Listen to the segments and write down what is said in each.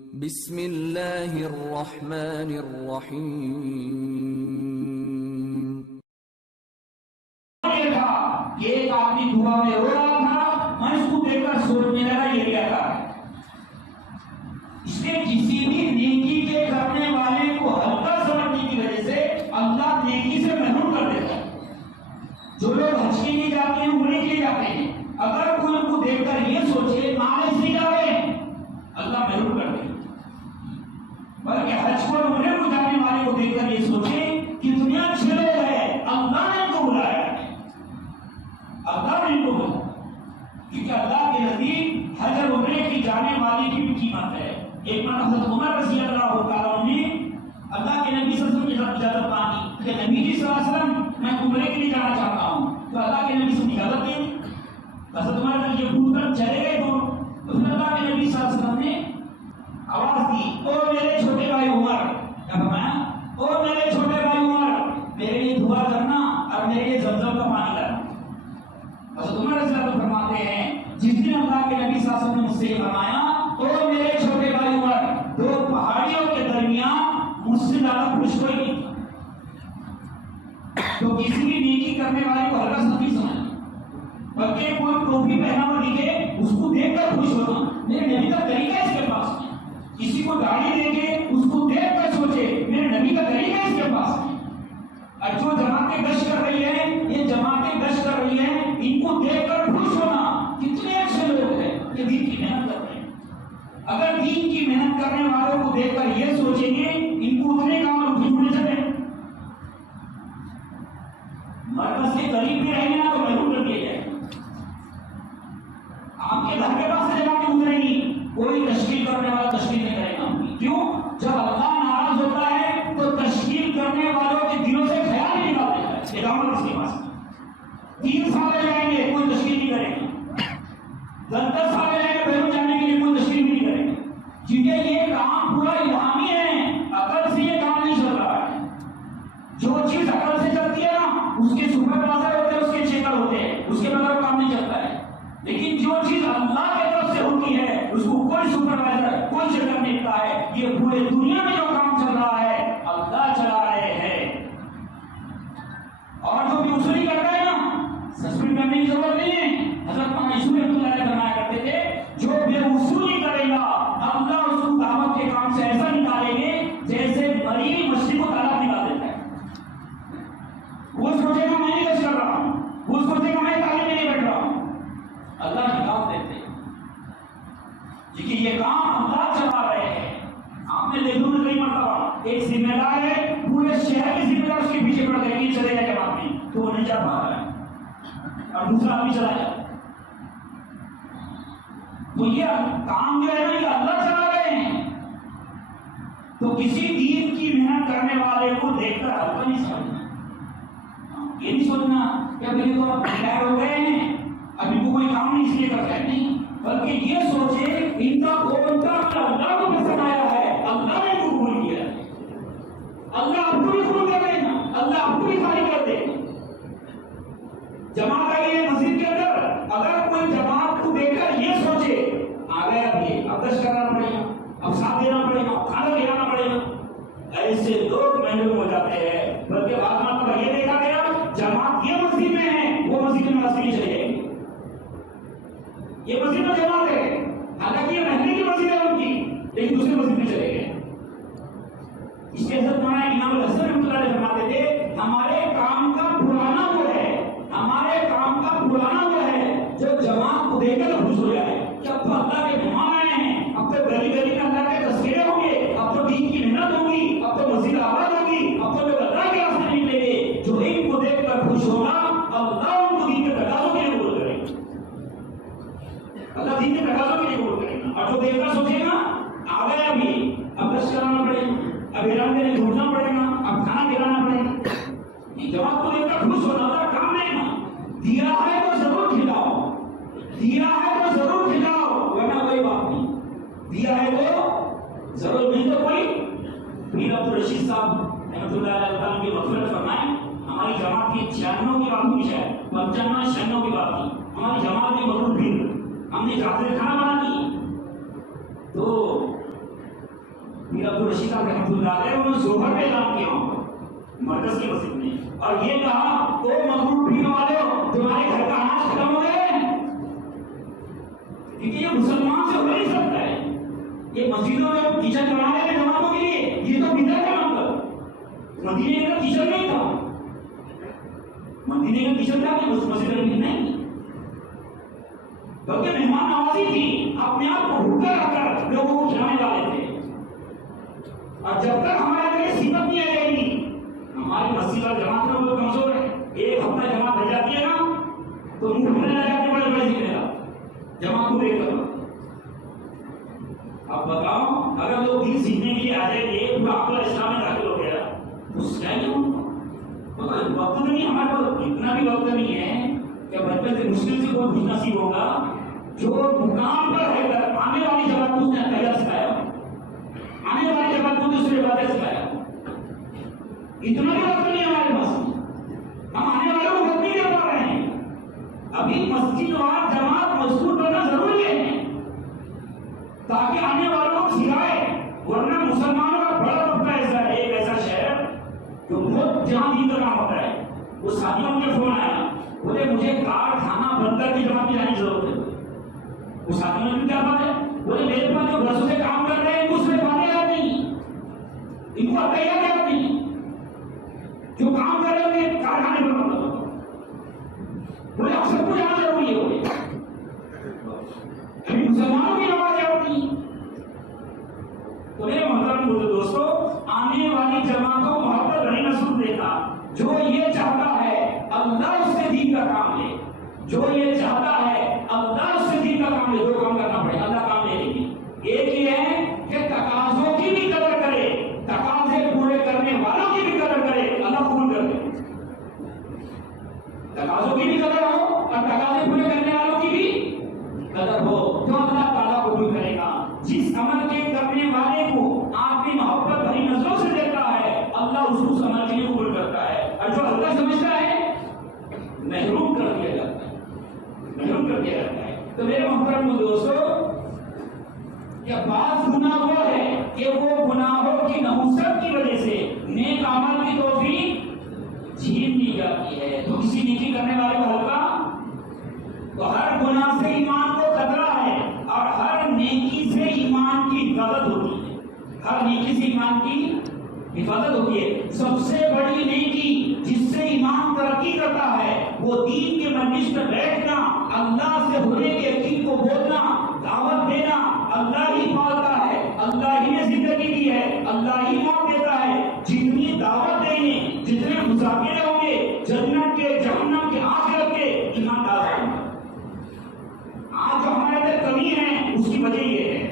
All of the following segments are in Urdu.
بسم اللہ الرحمن الرحیم۔ ایک آدمی دعا میں رو رہا تھا، میں اس کو دیکھ کر سوچنے لگا یہ کیا تھا۔ اس نے کسی بھی نیکی کے کرنے والے کو ہلکا سمجھنے کی وجہ سے اللہ نیکی سے محروم کر دیتا ہے۔ جو لوگ حج کے لیے جاتے ہیں عمرے کے لیے جاتے ہیں، اگر کوئی ان کو دیکھ کر یہ سوچے ماں اس لیے جا رہے ہیں، اللہ محروم کر دے۔ بلکہ حج پر عمرے کو جانے والے کو دیکھ کر یہ سوچے کہ دنیا اچھے لوگ ہے، اللہ نے ان کو بلایا ہے، اللہ نے ان کو بلایا، کیونکہ اللہ کے نزدیک حج اور عمرے کی جانے والی کی بھی قیمت ہے۔ ایک مرتبہ حضرت عمر رضی اللہ تعالیٰ عنہ نے اللہ کے نبی صلی اللہ علیہ وسلم کی اجازت مانگی کہ نبی جی صلی اللہ علیہ وسلم میں عمرے کے لیے جانا چاہتا ہوں، تو اللہ کے نبی سے اجازت دی۔ حضرت عمر جب یہ پوچھ کر چلے گئے تو پھر اللہ کے نبی صلی اللہ علیہ وسلم نے آواز دی، او میرے چھوٹے بھائی عمر، کیا فرمایا؟ او میرے چھوٹے بھائی عمر، میرے لیے دعا کرنا اور میرے لیے زمزم کا پانی لانا۔ حضرت عمر رضی اللہ عنہ فرماتے ہیں جس دن اللہ کے نبی صلی اللہ علیہ وسلم نے مجھ سے یہ فرمایا او میرے چھوٹے بھائی عمر، دو پہاڑیوں کے درمیان مجھ سے زیادہ خوش کوئی نہیں تھا۔ تو کسی بھی نیکی کرنے والے کو ہلکا نہیں سمجھنا، بلکہ کوئی ٹوپی پہنا ہوا دکھے اس کو دیکھ کر خوش ہونا، میرے نبی کا طریقہ اس کے پاس ہے۔ کسی کو داڑھی دیکھے اس کو دیکھ کر سوچے میرے نبی کا طریقہ اس کے پاس ہے۔ اور جو جماعتیں گشت کر رہی ہیں، یہ جماعتیں گشت کر رہی ہیں، ان کو دیکھ کر خوش ہونا، کتنے اچھے لوگ ہیں کہ دین کی محنت کر رہے ہیں۔ اگر دین کی محنت کرنے والوں کو دیکھ کر یہ سوچیں گے ان کو اتنے کام اور خوش ہونے چلے، مرکز کے قریب بھی رہیں گے نا تو محروم کر دیا جائے۔ آپ کے گھر کے پاس سے جماعتیں گزریں گی، کوئی تشکیل کرنے والا تشکیل نہیں کرے گا۔ کیوں؟ جب اللہ ناراض ہوتا ہے تو تشکیل کرنے والوں کے دلوں سے خیال ہی نکال دیتا ہے۔ یہ دعوت اس کے پاس 3 سال جائیں گے کوئی تشکیل نہیں کرے گا، 10 سال جائیں گے بیرون جانے کے لیے کوئی تشکیل نہیں کرے گا، کیونکہ یہ کام پورا الہامی ہے، عقل سے یہ کام نہیں چل رہا ہے۔ جو چیز عقل سے چلتی ہے نا اس کے سپروائزر ہوتے ہیں، اس کے چیکر ہوتے ہیں، اس کے بغیر کام نہیں چلتا ہے۔ لیکن جو چیز اللہ کی طرف سے ہوتی ہے اس کو کوئی سپروائزر کوئی چیکر نہیں کرتا ہے۔ یہ پورے دنیا میں جو کام چل رہا ہے اللہ چلا رہے ہیں، اور جو بھی وصولی کرتا ہے نا سسپینڈ کرنے کی ضرورت نہیں ہے۔ حضرت منصور رحمۃ اللہ علیہ فرمایا کرتے تھے جو بے وصولی کرے گا اللہ اس کو دعوت کے کام سے ایسا نکالیں گے جیسے مریض مچھلی کو تالاب نکال دیتا ہے۔ وہ سوچے گا میں نہیں کچھ کر رہا ہوں، وہ سوچے گا میں تعلیم میں نہیں بیٹھ رہا ہوں، اللہ نکال دیتے ہیں، کیونکہ یہ کام اللہ چلا رہے ہیں۔ آپ نے دیکھو نا کئی مرتبہ ایک ذمہ دار ہے، پورے شہر کی ذمہ دار اس کے پیچھے پڑ گئے کہ چلے جائے جماعت میں، تو وہ نہیں جا پا رہا ہے اور دوسرا آدمی چلا جائے۔ تو یہ کام جو ہے نا یہ اللہ چلا رہے ہیں، تو کسی دین کی محنت کرنے والے کو دیکھ کر ہلکا نہیں سمجھنا، یہ نہیں سوچنا کہ اب یہ تو ریٹائر ہو گئے ہیں اب ان کو کوئی کام نہیں اس لیے کر رہے نہیں، بلکہ یہ سوچے ان کا اللہ کو پسند آیا ہے، اللہ نے ان کو قبول کیا ہے، اللہ آپ کو بھی قبول کر دے گا، اللہ آپ کو بھی خالی کر دے گا۔ جماعت آئی ہے مسجد کے اندر، اگر کوئی جماعت کو دیکھ کر یہ سوچے آ گیا اب یہ اب دش کرنا پڑے گا، اب ساتھ دینا پڑے گا، کھانا کھلانا پڑے گا، ایسے لوگ محروم ہو جاتے ہیں۔ بلکہ بعض مرتبہ یہ دیکھا گیا جماعت یہ مسجد میں ہے وہ مسجد میں نماز نہیں چلے جائے گی، یہ مسجد میں جماعت ہے حالانکہ یہ محلے کی مسجد ہے ان کی، لیکن دوسری مسجد میں چلے گئے۔ اس کے حضرت مولانا امام الحسن رحمۃ اللہ علیہ فرماتے تھے ہمارے کام کا پرانا وہ ہے، ہمارے کام کا پرانا وہ ہے جو جماعت کو دیکھ کر خوش ہو جائے کہ اب تو اللہ کے مہمان آئے ہیں، اب تو گلی گلی میں اللہ کے تذکرے ہوں گے، اب تو دین کی محنت ہوگی، اب تو مسجد آباد ہوگی، اب تو لوگ اللہ کے راستے نکلیں گے۔ جو ان کو دیکھ کر خوش ہوگا اللہ ان کو دین کے تقاضوں کے لیے قبول کرے گا، اللہ دین کے تقاضوں کے لیے قبول کرے گا۔ اور جو دیکھ کر سوچے گا آ گیا ابھی اب رش کرانا پڑے گا، اب اعلان دینے ڈھونڈنا پڑے گا، اب کھانا کھلانا پڑے گا، جواب کو دیکھ کر خوش ہونا تھا کام نہیں نا، دیا ہے تو ضرور کھلاؤ، دیا ہے تو ضرور کھلاؤ ورنہ کوئی بات نہیں، دیا ہے تو ضرور نہیں تو کوئی۔ میر عبدالرشید صاحب رحمۃ اللہ علیہ تعالیٰ کی مغفرت فرمائیں، ہماری جماعت کی 96 کی بات ہوئی شاید 95 96 کی بات تھی، ہماری جماعت میں بہت بھیڑ، ہم نے جاتے کھانا بنا دی تو پیر عبدالرشید صاحب رحمۃ اللہ علیہ انہوں نے ظہر میں اعلان کیا مرکز کی مسجد میں اور یہ کہا او مغرور پیر والوں تمہارے گھر کا اناج ختم ہو گئے ہیں، کیونکہ یہ مسلمان سے ہو نہیں سکتا ہے، یہ مسجدوں میں کچن بنانے کے جماعتوں کے لیے یہ تو بدعت ہے مطلب مدینے کا کچن نہیں تھا، مدینے کا کچن تھا کہ مسجد نہیں بلکہ مہمان نوازی تھی، اپنے آپ کو بھوکا رکھ کر لوگوں کو کھلانے والے تھے، اور جب تک ہمارے لیے صفت نہیں آئے گی ہماری مسجد اور جماعت میں وہ کمزور ہے، ایک ہفتہ جماعت رہ جاتی ہے نا تو منہ پھرنے لگ جاتے بڑے بڑے ذکر کا جماعت کو دیکھ کر۔ اب بتاؤ اگر لوگ دین سیکھنے کے لیے آ جائیں گے پورا عقل اسلام میں داخل ہو گیا تو کیا وقت تو نہیں، ہمارے پاس اتنا بھی وقت نہیں ہے کہ بچپن سے مشکل سے کوئی کچھ نصیب ہوگا جو مقام پر ہے کر آنے والی جگہ کو اس نے تیار سکھایا، آنے والی جگہ کو دوسرے باتیں سکھایا، اتنا بھی وقت نہیں ہمارے پاس، ہم آنے والوں کو وقت نہیں دے پا رہے ہیں، ابھی مسجد اور جماعت مضبوط کرنا ضروری ہے تاکہ آنے والوں کو سکھائے، ورنہ مسلمانوں کا بڑا طبقہ ایسا ہے، ایک ایسا شہر جو بہت جہاں دین کا کام ہوتا ہے، وہ ساتھیوں مجھے فون آیا بولے مجھے کارخانہ بند کر کے جماعت میں جانے کی ضرورت ہے، وہ ساتھیوں نے کیا بات ہے بولے میرے پاس جو برسوں سے کام کر رہے ہیں اس میں باتیں آتی ان کو تیار آتی جو کام کر رہے ہیں کارخانے پر مطلب بولے اب سب کچھ آنا ضروری ہے، بولے ابھی مسلمانوں کی نمازیں ہوتی ہیں۔ تو میرے محترم دوستو آنے والی جماعتوں کو محبت بڑی نصرت دیتا جو یہ چاہتا ہے اللہ اس سے دین کا کام لے، جو یہ چاہتا ہے اللہ اس سے دین کا کام لے، جو کام کرنا پڑے اللہ کام لے لے گی۔ ایک یہ ہے کہ تقاضوں کی بھی قدر کرے، تقاضے پورے کرنے والوں کی بھی قدر کرے، اللہ قبول کر دے، تقاضوں کی بھی قدر ہو اور تقاضے پورے کرنے والوں کی بھی قدر ہو تو اللہ تعالیٰ قبول کرے گا۔ جس عمل کے کرنے والے کو آپ کی محبت بھری نظروں سے دیتا ہے اللہ اس عمل کے لیے قبول کرتا ہے، اور جو اللہ سمجھتا ہے محروم کر دیا جاتا ہے، محروم کر دیا جاتا ہے۔ تو میرے محترم دوستو کہ بعض گناہ وہ ہے کہ وہ گناہوں کی نحوست کی وجہ سے نیک عمل کی توفیق چھین لی جاتی ہے، تو کسی نیکی کرنے والے کو ہوگا تو ہر گناہ سے ایمان کو خطرہ ہے اور ہر نیکی سے ایمان کی حفاظت ہوتی ہے، ہر نیکی سے ایمان کی حفاظت ہوتی ہے۔ سب سے بڑی نیکی جس سے ایمان ترقی کرتا ہے وہ دین کے مجلس میں بیٹھنا، اللہ سے ہونے کے یقین کو بولنا، دعوت دینا، اللہ ہی پالتا ہے، اللہ ہی نے زندگی دی ہے، اللہ ہی موت دیتا ہے، جتنی دعوت دیں گے جتنے مذاکرے ہوں گے جنت کے جہنم کے آخرت کے ایمان تازہ ہوگا۔ آج جو ہمارے اندر کمی ہے اس کی وجہ یہ ہے،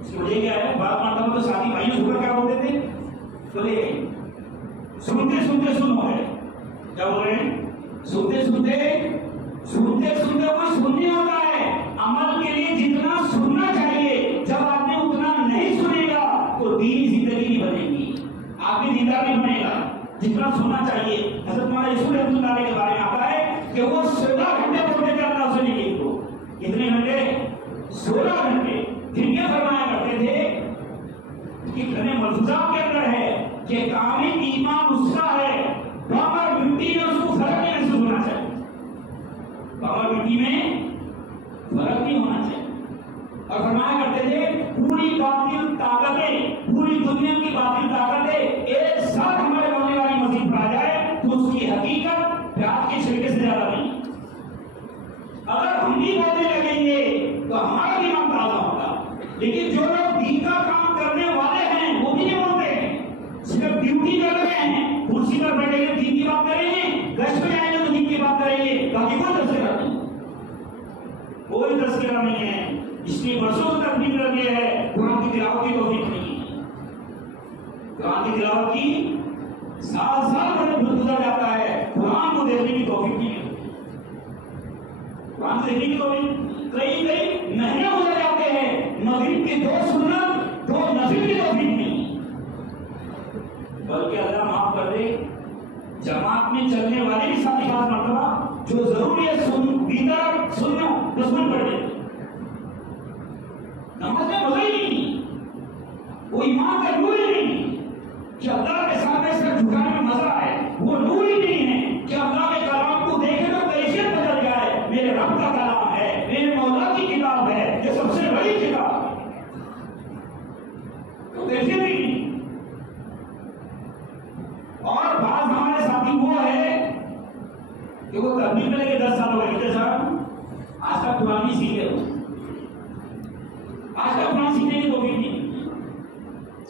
اس کی وجہ کیا ہے؟ بات مطلب تو ساتھی بھائیوں سے کیا بولتے تھے بولے سنتے سنتے سن ہو گئے، کیا بول رہے ہیں؟ سنتے سنتے سنتے سنتے کوئی سننے ہوتا ہے، عمل کے لیے جتنا سننا چاہیے جب آپ نے اتنا نہیں سنے گا تو دینی زندگی نہیں بنے گی، آپ کی دیندار نہیں بنے گا جتنا سننا چاہیے۔ حضرت مولانا یوسف رحمۃ اللہ علیہ کے بارے میں آتا ہے کہ وہ 16 گھنٹے پڑھتے تھے اللہ سے نہیں کو، کتنے گھنٹے؟ 16 گھنٹے۔ پھر یہ فرمایا کرتے تھے کہ گھنے ملفوظات کے اندر ہے کہ کامل ایمان اس کا ہے بغیر مٹی میں اس کو فرق نہیں محسوس ہونا چاہیے، بغیر مٹی میں فرق نہیں ہونا چاہیے، اور فرمایا کرتے تھے پوری باطل طاقتیں، پوری دنیا کی باطل طاقتیں ایک ساتھ ہمارے بولنے والی مسجد پر آ جائے تو اس کی حقیقت پیاز کے چھلکے سے زیادہ نہیں۔ اگر ہم بھی بولنے لگیں گے تو ہمارا دماغ تازہ ہوگا، لیکن جو لوگ دین کا کام کرنے والے ہیں وہ بھی نہیں بولتے، صرف ڈیوٹی کر رہے ہیں، کرسی پر بیٹھے گے دین کی بات کریں گے، گشت میں آئیں گے تو دین کی بات کریں گے، باقی کوئی تذکرہ نہیں، کوئی تذکرہ نہیں ہے۔ اس لیے برسوں سے تکلیف لگی ہے، قرآن کی تلاوت کی توفیق نہیں ہے، قرآن کی تلاوت کی سال سال میں گزر جاتا ہے، قرآن کو دیکھنے کی توفیق نہیں ہے، قرآن دیکھنے کی توفیق کئی مہینے گزر جاتے ہیں، مغرب کی 2 سنت 2 نفل کی توفیق نہیں، بلکہ اللہ معاف کر دے جماعت میں چلنے والے بھی ساتھی بات مرتبہ جو ضروری ہے بیدار سننا دشمن پڑ گئے، نماز میں مزہ ہی نہیں، وہ ایمان کا نور ہی نہیں ہے کہ اللہ کے سامنے سر جھکانے میں مزہ آئے، وہ نور ہی نہیں ہے کہ اللہ کے کلام کو دیکھے تو کیفیت بدل جائے، میرے رب کا کلام ہے، میرے مولا کی کتاب ہے، یہ سب سے بڑی کتاب ہے، تو کیفیت ہی نہیں۔ اور بعض ہمارے ساتھی وہ ہے کہ وہ تبلیغ میں لے کے 10 سال ہو گئے صاحب آج تک قرآن سیکھے ہو، آج تک قرآن سیکھنے کی توفیق نہیں،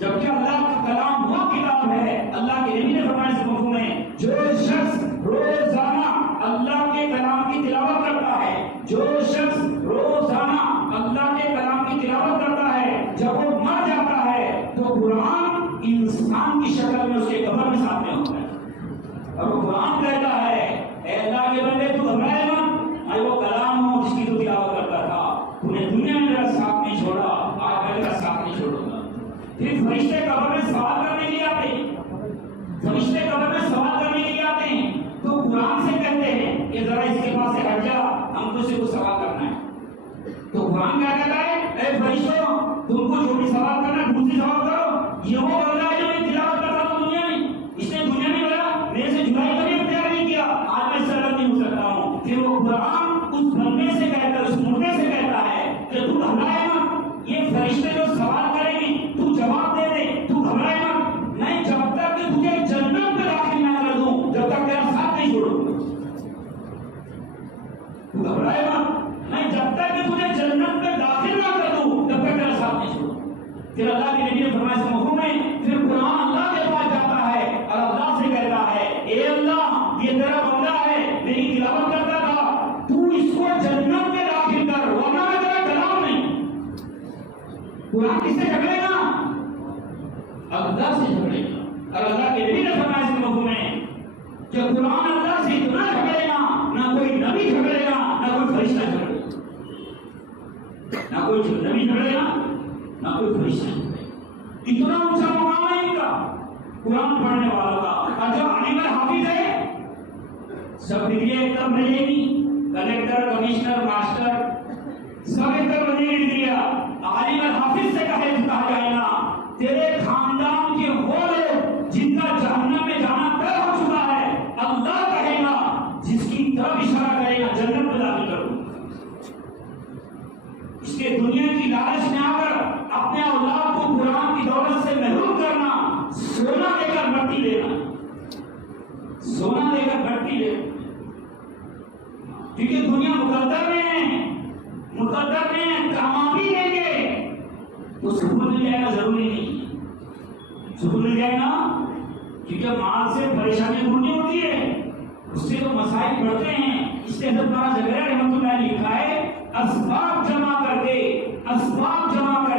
جبکہ اللہ کا کلام وہ کتاب ہے۔ اللہ کے نبی نے فرمایا اس مفہوم میں، جو شخص روزانہ اللہ کے کلام کی تلاوت کرتا ہے، جو شخص روزانہ اللہ کے کلام کی تلاوت کرتا ہے، جب وہ مر جاتا ہے تو قرآن انسان کی شکل میں اس کے قبر میں ساتھ میں ہوتا ہے، اور وہ قرآن کہتا ہے اے اللہ کے بندے تو گھبرائے مت، میں وہ کلام ہوں جس کی تو تلاوت کرتا تھا، تو نے دنیا میں میرا ساتھ نہیں چھوڑا، آج میں میرا ساتھ نہیں چھوڑوں گا۔ پھر فرشتے قبر میں سوال کرنے کے لیے آتے ہیں، فرشتے قبر میں سوال کرنے کے لیے آتے ہیں تو قرآن سے کہتے ہیں کہ ذرا اس کے پاس سے ہٹ جا، ہم تو سے کچھ سوال کرنا ہے، تو قرآن کیا کہتا ہے اے فرشتوں تم کو جو بھی سوال کرنا ہے دوسری سوال کرو، یہ وہ بندہ ہے جو میں تلاوت کرتا تھا دنیا میں، اس نے دنیا میں میرا میرے سے جدائی کبھی اختیار نہیں کیا، آج میں سرد نہیں ہو سکتا ہوں۔ پھر وہ قرآن اس بندے سے کہتا ہے، اس مردے سے کہتا ہے کہ تو گھبرائے مت، یہ فرشتے جو سوال کریں گے تو جواب دے دے، تو گھبرائے مت، میں جب تک کہ تجھے جنت میں داخل نہ کر دوں جب تک تیرا ساتھ نہیں چھوڑوں گا، تو گھبرائے مت، میں جب تک کہ تجھے جنت میں داخل نہ کر دوں جب تک تیرا ساتھ نہیں چھوڑوں۔ پھر اللہ کے نبی نے فرمایا اس مفہوم میں، پھر قرآن اللہ کے پاس جاتا ہے اور اللہ سے کہتا ہے اے اللہ یہ تیرا بندہ ہے، میری تلاوت کرتا تھا، تو اس کو جنت میں داخل کر ورنہ میں تیرا کلام نہیں۔ قرآن کس سے جھگڑے گا؟ اللہ سے جھگڑے گا، اور اللہ کے نبی نے فرمایا اس مفہوم میں کہ قرآن اللہ سے اتنا جھگڑے گا نہ کوئی نبی جھگڑے گا نہ کوئی فرشتہ جھگڑے گا، نہ کوئی نبی جھگڑے گا نہ کوئی فرشتہ جھگڑے گا، اتنا اونچا مقام ہے ان کا قرآن پڑھنے والوں کا۔ اور جو عالم حافظ ہے سب ڈگری ایک طرف ملے گی، کلیکٹر کمشنر ماسٹر سب ایک طرف ملے گی ڈگری، عالم حافظ سے کہا جائے گا تیرے خاندان کے وہ لوگ جن کا جہنم میں جانا طے ہو چکا ہے، اللہ کہے گا جس کی طرف اشارہ کرے گا جنت میں داخل کرو۔ اس کے دنیا کی لالچ میں آ کر اپنے اولاد کو قرآن کی دولت سے محروم کرنا، سونا دے کر مٹی لینا، سونا دے کر مٹی لینا، کیونکہ دنیا مقدر میں ہے، مقدر میں ہے، کامیابی لیں گے تو سکون مل جائے گا، ضروری نہیں سکون مل جائے گا، کیونکہ مال سے پریشانی دور نہیں ہوتی ہے، اس سے تو مسائل بڑھتے ہیں۔ اس لیے حضرت مولانا زکریا رحمۃ اللہ نے لکھا ہے اسباب جمع کر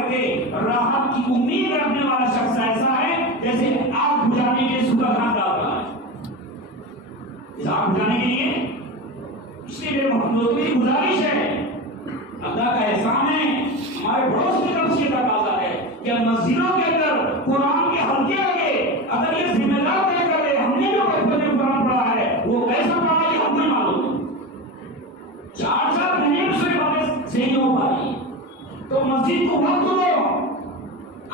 کے راحت کی امید رکھنے والا شخص ایسا ہے جیسے آگ بجھانے کے لیے سوکھا گھاس ڈال رہا ہے، اس آگ بجھانے کے لیے۔ اس لیے میرے محمد دوستوں کی گزارش ہے، اللہ کا احسان ہے، ہمارے پڑوس کی طرف سے تقاضا ہے کہ مسجدوں کے اندر قرآن کے حلقے لگے، اگر یہ ذمہ دار طے کر لے ہم نے جو بچپن میں قرآن پڑھا ہے وہ کیسا پڑھا ہے ہم نہیں معلوم، 4 مہینے میں سے باتیں صحیح ہو پا رہی تو مسجد کو وقت دو،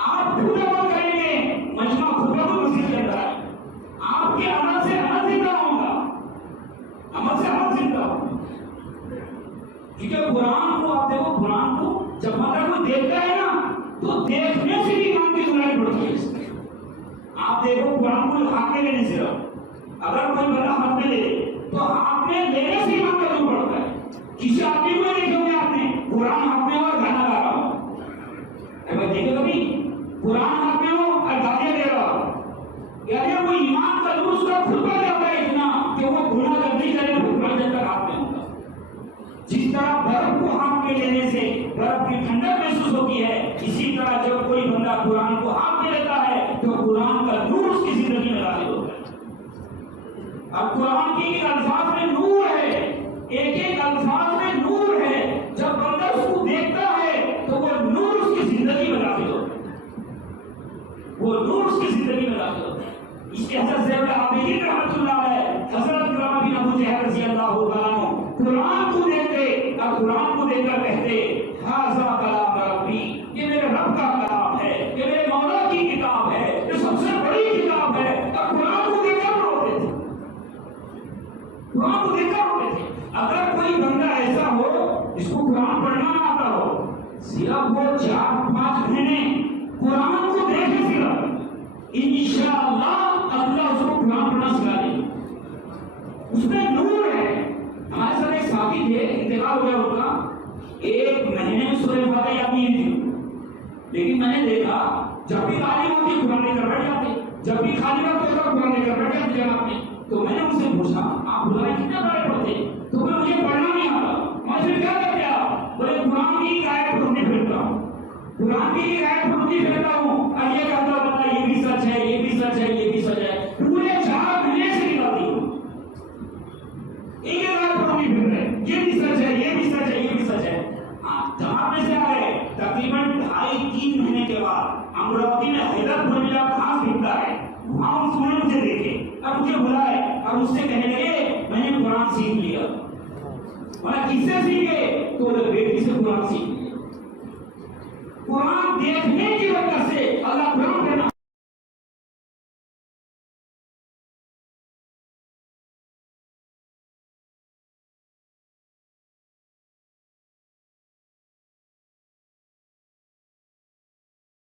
آپ خود عمل کریں گے، مجمع خود بخود مسجد کے اندر ہے، آپ کے عمل سے عمل زندہ ہوگا، عمل سے عمل زندہ ہوگا، کیونکہ قرآن کو آپ دیکھو، قرآن کو جب مطلب کوئی دیکھتا ہے نا تو دیکھنے سے بھی ایمان کی ضرورت پڑتی ہے۔ آپ دیکھو قرآن کو ہاتھ میں لینے سے، اگر کوئی بندہ ہاتھ میں لے تو ہاتھ میں لینے سے ایمان کا ضرور پڑتا ہے۔ کسی آدمی کو دیکھے ہوگے آپ نے قرآن ہاتھ میں اور گانا گا رہا ہو، اگر دیکھے کبھی قرآن ہاتھ میں ہو اور گالیاں دے رہا ہو، یعنی وہ ایمان کا نور اس کا خود پر جاتا ہے اتنا کہ وہ گناہ کرنے کے لیے قرآن جب تک ہاتھ میں ہوگا۔ جس طرح برف کو ہاتھ میں لینے سے برف کی ٹھنڈک محسوس ہوتی ہے، اسی طرح جب کوئی بندہ قرآن کو ہاتھ میں لیتا ہے تو قرآن کا نور اس کی زندگی میں داخل ہوتا ہے۔ اب قرآن کی ایک الفاظ میں نور ہے، ایک الفاظ میں نور ہے، جب بندہ اس کو دیکھتا ہے تو وہ نور اس کی زندگی میں داخل ہوتا ہے، وہ نور اس کی زندگی میں داخل ہوتا ہے۔ اس کے حضرت زید العابدین رحمۃ اللہ علیہ، حضرت علامہ بن ابو جہل رضی اللہ تعالیٰ عنہ قرآن کو دیکھتے اور قرآن کو دیکھ کر کہتے ھذا کلام ربی، یہ میرے رب کا کلام کتاب ہے، یہ میرے مولا کی کتاب ہے، یہ سب سے بڑی کتاب ہے، اور قرآن کو دیکھ کر روتے تھے، قرآن کو دیکھ کر روتے تھے۔ اگر کوئی بندہ ایسا ہو جس کو قرآن پڑھنا نہ آتا ہو، صرف وہ 4-5 مہینے قرآن کو دیکھے، صرف انشاءاللہ اللہ اس کو قرآن پڑھنا سکھا دے گا، اس میں نور ہے۔ ہمارے ساتھ ایک ساتھی تھے، انتقال ہو گیا ان کا، 1 مہینے میں سورہ فاتحہ یاد نہیں تھی، لیکن میں نے دیکھا جب بھی تعلیم ہوتی قرآن لے کر بیٹھ جاتے، جب بھی خالی وقت ہوتا قرآن لے کر بیٹھ جاتے جناب میں۔ تو میں نے ان سے پوچھا آپ روزانہ کتنے پارے پڑھتے؟ تو مجھے پڑھنا نہیں آتا۔ میں پھر کیا کرتے آپ؟ بولے قرآن کی ایک آیت پڑھنے پھرتا ہوں، قرآن کی ایک آیت پڑھنے پھرتا ہوں، اور یہ کہتا بندہ یہ بھی سچ ہے، یہ بھی سچ ہے، یہ بھی سچ ہے، پورے 4 مہینے سے نکالتی ہوں، ایک آیت پڑھنے پھر رہے، یہ بھی سچ ہے، یہ بھی سچ ہے، یہ بھی سچ ہے۔ جہاں میں سے آ گئے تقریباً 2.5-3 مہینے کے بعد امراوتی میں حیدرپور میں جب خاص ملتا ہے، وہاں اس نے مجھے دیکھے اور مجھے بلائے اور مجھ سے کہنے لگے میں نے قرآن سیکھ لیا۔ میں کس سے سیکھے؟ تو بیٹی سے قرآن سیکھ لیا۔ قرآن دیکھنے کی وجہ سے اللہ قرآن